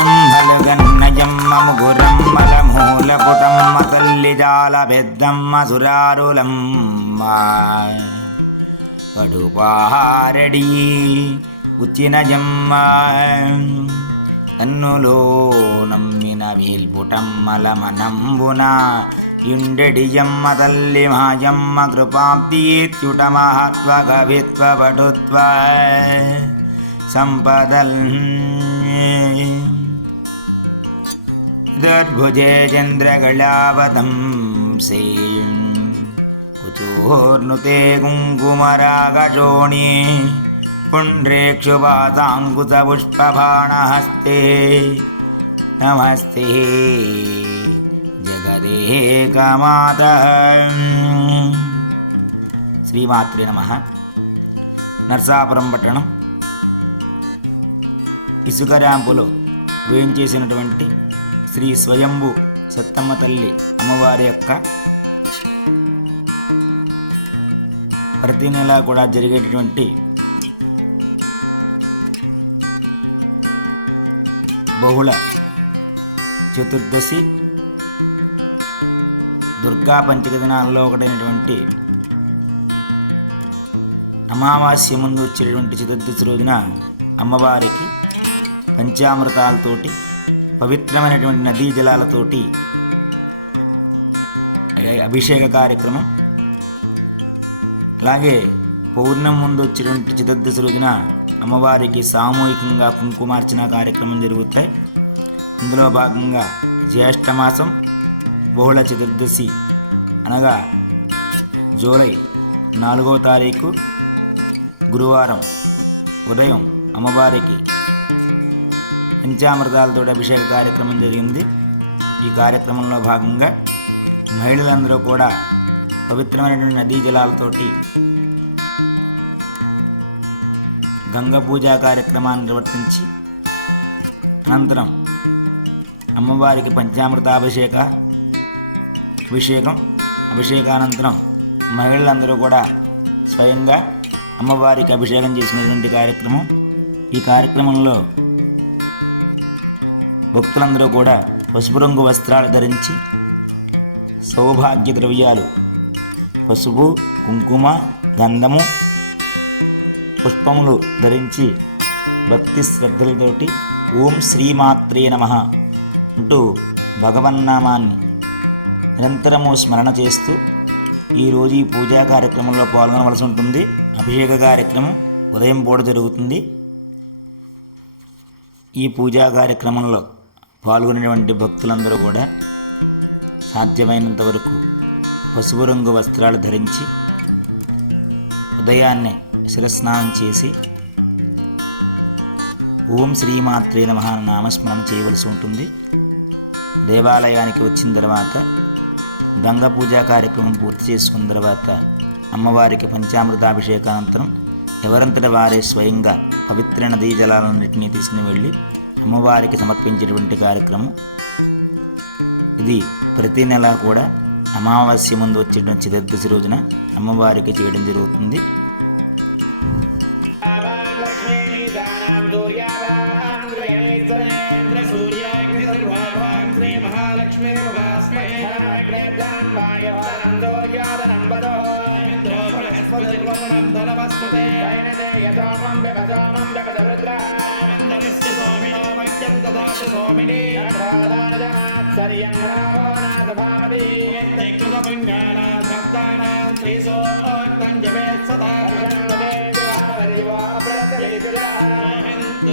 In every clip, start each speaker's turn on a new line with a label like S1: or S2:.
S1: అంబలుగన్నయమ్మ ముగురమ్మల మూలపుటమ్మ తల్లి పెద్దమ్మ సురారులమ్మ. కడుపారడి ఉచ్చినజమ్మ కన్నులో నమ్మిన వీల్పుటమ్మల మనంబున యుండెడియమ్మ తల్లి మాయమ్మ కృపాబ్దీత్యుట మహత్వ కవిత్వ పటుత్వ సంపదల్ దర్భుజే చంద్రగళావతం సే కుచోర్నుతే కుంకుమరాగశోణి పుండ్రేక్షుపాతాంకుశపుష్పబాణహస్తే నమస్తే జగదేకమాత శ్రీమాత్రి నమ నర్సాపురం పట్టణం ఇసుక ర్యాంపులో వేయించేసినటువంటి శ్రీ స్వయంభు సత్తమ్మ తల్లి అమ్మవారి యొక్క ప్రతి నెల కూడా జరిగేటటువంటి బహుళ చతుర్దశి దుర్గా పంచక దినాల్లో ఒకటైనటువంటి అమావాస్య ముందు వచ్చేటువంటి చతుర్దశి రోజున అమ్మవారికి పంచామృతాలతోటి పవిత్రమైనటువంటి నదీ జలాలతోటి అభిషేక కార్యక్రమం అలాగే పౌర్ణం ముందు వచ్చినటువంటి చతుర్దశి రోజున అమ్మవారికి సామూహికంగా కుంకుమార్చన కార్యక్రమం జరుగుతాయి. ఇందులో భాగంగా జ్యేష్ఠమాసం బహుళ చతుర్దశి అనగా జూలై నాలుగో తారీఖు గురువారం ఉదయం అమ్మవారికి పంచామృతాలతో అభిషేక కార్యక్రమం జరిగింది. ఈ కార్యక్రమంలో భాగంగా మహిళలందరూ కూడా పవిత్రమైనటువంటి నదీ జలాలతోటి గంగ పూజా కార్యక్రమాన్ని నిర్వర్తించి అనంతరం అమ్మవారికి పంచామృతాభిషేక అభిషేకం అభిషేకానంతరం మహిళలందరూ కూడా స్వయంగా అమ్మవారికి అభిషేకం చేసినటువంటి కార్యక్రమం. ఈ కార్యక్రమంలో భక్తులందరూ కూడా పసుపు రంగు వస్త్రాలు ధరించి సౌభాగ్య ద్రవ్యాలు పసుపు కుంకుమ గంధము పుష్పములు ధరించి భక్తి శ్రద్ధలతోటి ఓం శ్రీమాత్రే నమ అంటూ భగవన్నామాన్ని నిరంతరము స్మరణ చేస్తూ ఈరోజు ఈ పూజా కార్యక్రమంలో పాల్గొనవలసి ఉంటుంది. అభిషేక కార్యక్రమం ఉదయం పూట జరుగుతుంది. ఈ పూజా కార్యక్రమంలో పాల్గొనేటువంటి భక్తులందరూ కూడా సాధ్యమైనంత వరకు పసుపు రంగు వస్త్రాలు ధరించి ఉదయాన్నే శిరస్నానం చేసి ఓం శ్రీమాత్రే నమ నామస్మరణ చేయవలసి ఉంటుంది. దేవాలయానికి వచ్చిన తర్వాత గంగ పూజా కార్యక్రమం పూర్తి చేసుకున్న తర్వాత అమ్మవారికి పంచామృతాభిషేకానంతరం ఎవరంతట వారే స్వయంగా పవిత్ర నదీ జలాలన్నింటినీ తీసుకుని వెళ్ళి అమ్మవారికి సమర్పించేటువంటి కార్యక్రమం ఇది ప్రతి నెల కూడా అమావాస్య ముందు వచ్చేటువంటి చతుర్దశి రోజున అమ్మవారికి చేయడం జరుగుతుంది
S2: धनवस्तुते यथामं व्यवसामं व्यवसरुद्रानन्दमस्य स्वामिनो मह्यं ददातु स्वामिने सर्यङ्गानाथभामदीयन्ते कृतमङ्गानाथभक्तानां श्रीसोक्तं जपेत् सदा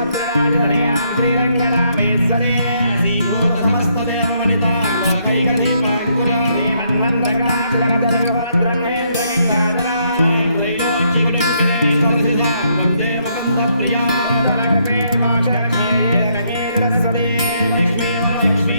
S2: హస్తామమసదుభే సర్వమాంగళ్యయుక్తా శ్రీభూత సమస్తదేవ వనితా లోకైకదీపాంకురా త్రైలోక్యగుడంబినే సరసిదాం వందే ముకుంద లక్ష్మీ వరలక్ష్మీ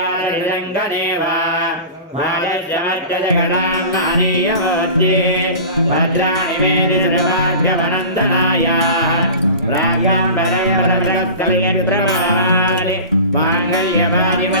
S3: స్మృతియారణిరంగనేవా మాలజమర్గజగణాన్నీయమూర్తి భద్రాణి మేది శ్రీభాగ్యవనందనాయ రాగంబరస్కలయత్రమాలి మాంగళ్యవాది మరివాది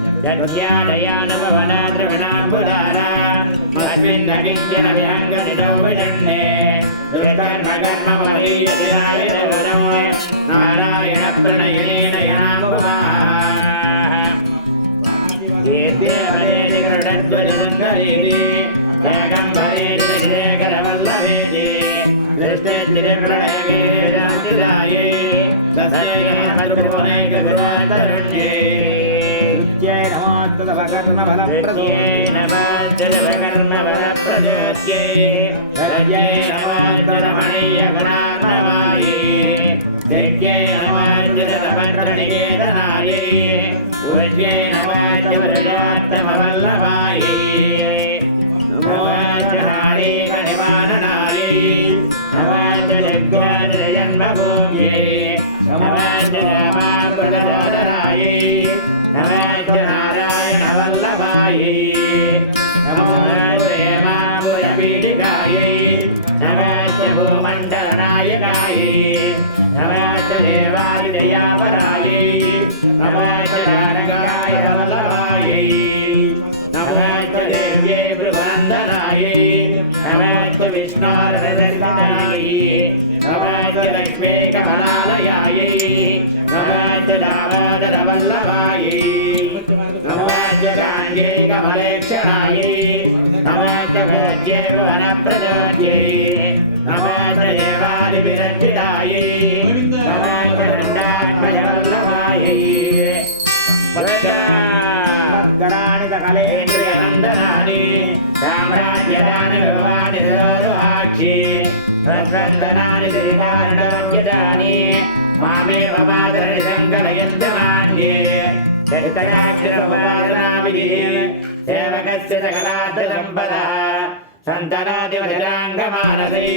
S3: यज्ञादयानुभवन द्रविणाम्बुदाना अस्मिन्न किञ्चन विहङ्गनिटौ विजन्ने दुर्कर्मकर्ममलीयतिरायरवनौ नारायणप्रणयनेन यनाम्बुवाः ेदेवलेदिगरुडध्वजदङ्गरेदे जगम्भरेदिगरवल्लभेदे दृष्टे तिरप्रळये राजराये तस्य गणपतिर्वनेकगुरातरुण्ये प्रज्योत्यै नमस्तदवकर्णबलप्रदे नमस्तदवकर्णबलप्रजोत्यै प्रज्ञै नमस्तदमणीयगणानवाये दिव्यै नमस्तदवकर्णनिकेतनाये उर्ज्यै नमस्तवृजात्तमवल्लभाये नमो నమాజ భూమండలనాయకాయే నమాజ దేవాదిదయావరాయే నమాజ నమాజ గాంగే కమలేక్షణాయే నమాజ గోజ్యే వనప్రదోజ్యే నమాజ దేవాది విరక్షితాయే నమాజ దండాత్మజవల్లభాయే గణాని సకలేంద్రియనందనాని సామ్రాజ్యదాని విభవాని సరోరుహాక్షి ప్రసందనాని శ్రీకారణోగ్యదాని మామేవ మాతరి సంకలయంతమాన్యే చరితరాక్షరముపాసనావిధి సేవకస్య సకలార్థ సంపద సంతనాదివజరాంగమానసై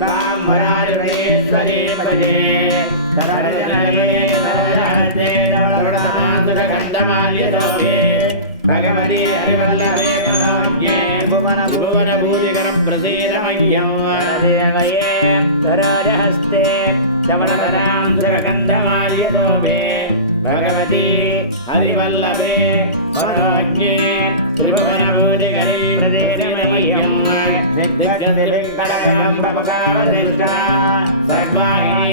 S3: తాం మురారిహృయేశ్వరీ భజే సరళే భగవతి హరివల్లభే మనోజ్ఞే భువన భువన భూతికరం ప్రసీదమయ్యం సరాజహస్తే భగవతి హరివల్లభే. మనోజ్ఞే త్రిభువన భూతికరి ప్రసీదమయ్యం దిగ్గజదిగ్గళగం ప్రపకావదృష్ట సర్వాణి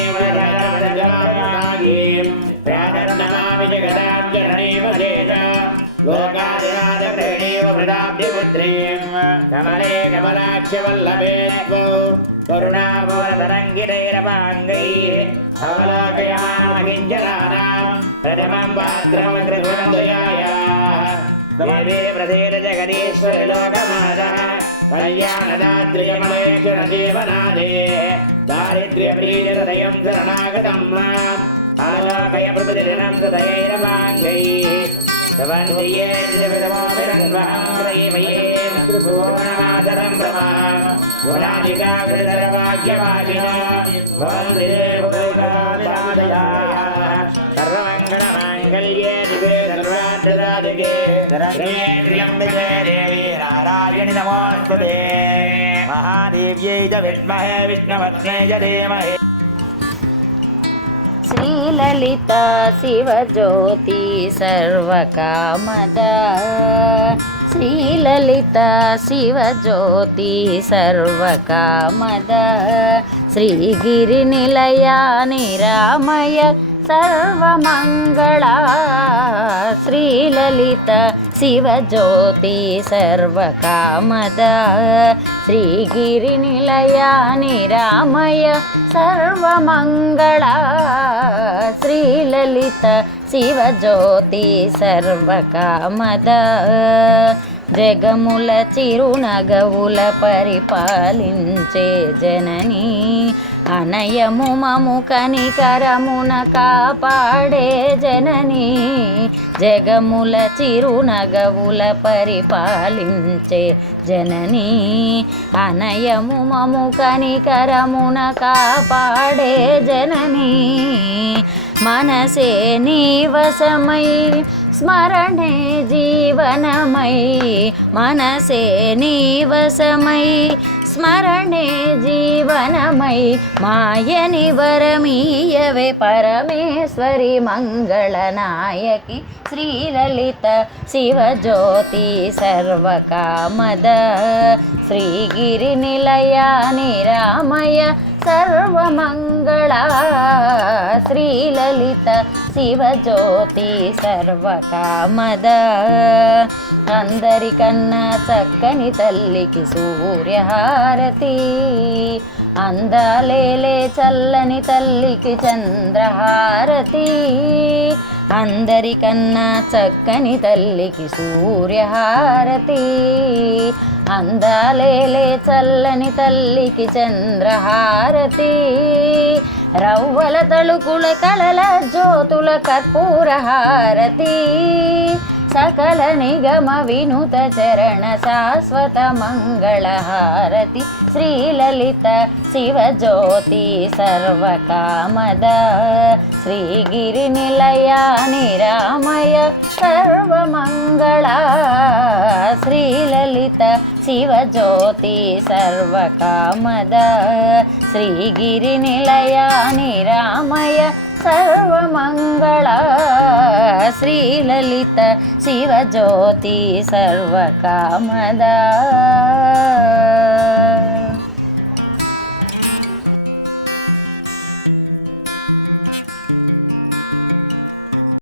S3: జగదాం జననీవ లోకాదినాథ ప్రణీవ కమలే కమలాక్షవల్లభే త్వౌ కరుణామూలతరంగిరైరపాంగైः అవలోకయమానమహింజనానాం ప్రథమం పాత్రం త్రిగుణద్వయాయాः దేవే ప్రసేన జగదీశ్వర లోకమాత కళ్యాణదాత్రియమలేక్షణ జీవనాదే దారిద్ర్యప్రీతిహృదయం శరణాగతం మాం ఆలోకయ ప్రతిదినం त्रिभुवनादरं प्रमा गुणादिकाकृतरवाग्यवादिना भवन्ति सर्वमङ्गलमाङ्गल्ये दिवे सर्वार्धदादिके। देवी नारायणि
S1: नमोऽस्तु ते महादेव्यै च विद्महे च श्रीललिता, शिवज्योति
S4: శ్రీలలిత శివజ్యోతి సర్వకామద. శ్రీలలిత శివజ్యోతి శ్రీగిరి నిలయ నిరామయ సర్వమంగళ. శ్రీలలిత శివజ్యోతి సర్వకామద. శ్రీగిరి నిలయ నిరామయ సర్వమంగళ. శ్రీలలిత శివజ్యోతి సర్వకామద జగముల చిరునగవుల పరిపాలించే జననీ అనయము మము కనికరమున కాపాడే జనని జగముల చిరునగవుల పరిపాలించే జనని. అనయము మము కనికరమున కాపాడే జనని మనసే నీవసమై స్మరణే జీవనమై మనసే నీవసమై స్మరణే జీవనమై మాయని వరమీయవే పరమేశ్వరి మంగళనాయకి శ్రీలలిత శివజ్యోతి సర్వకామద. శ్రీగిరి నిలయాని రామయ సర్వమంగళ శ్రీలలిత శివజ్యోతి సర్వకామద అందరికన్నా చక్కని తల్లికి సూర్యహారతి అందాలేలే చల్లని తల్లికి చంద్రహారతి. అందరికన్నా చక్కని తల్లికి సూర్యహారతి. అందాలేలే చల్లని తల్లికి చంద్రహారతి. రవ్వల తళుకుల కళల జ్యోతుల కర్పూరహారతి. హారతి సకల నిగమ వినుత చరణ శాశ్వత మంగళహారతి శ్రీలలిత శివజ్యోతి సర్వకామద శ్రీగిరి నిలయ నిరామయ సర్వమంగళ శ్రీలలిత శివజ్యోతి సర్వకామద శ్రీగిరి నిలయ నిరామయ సర్వమంగళ శ్రీలలిత శివజ్యోతి సర్వకామద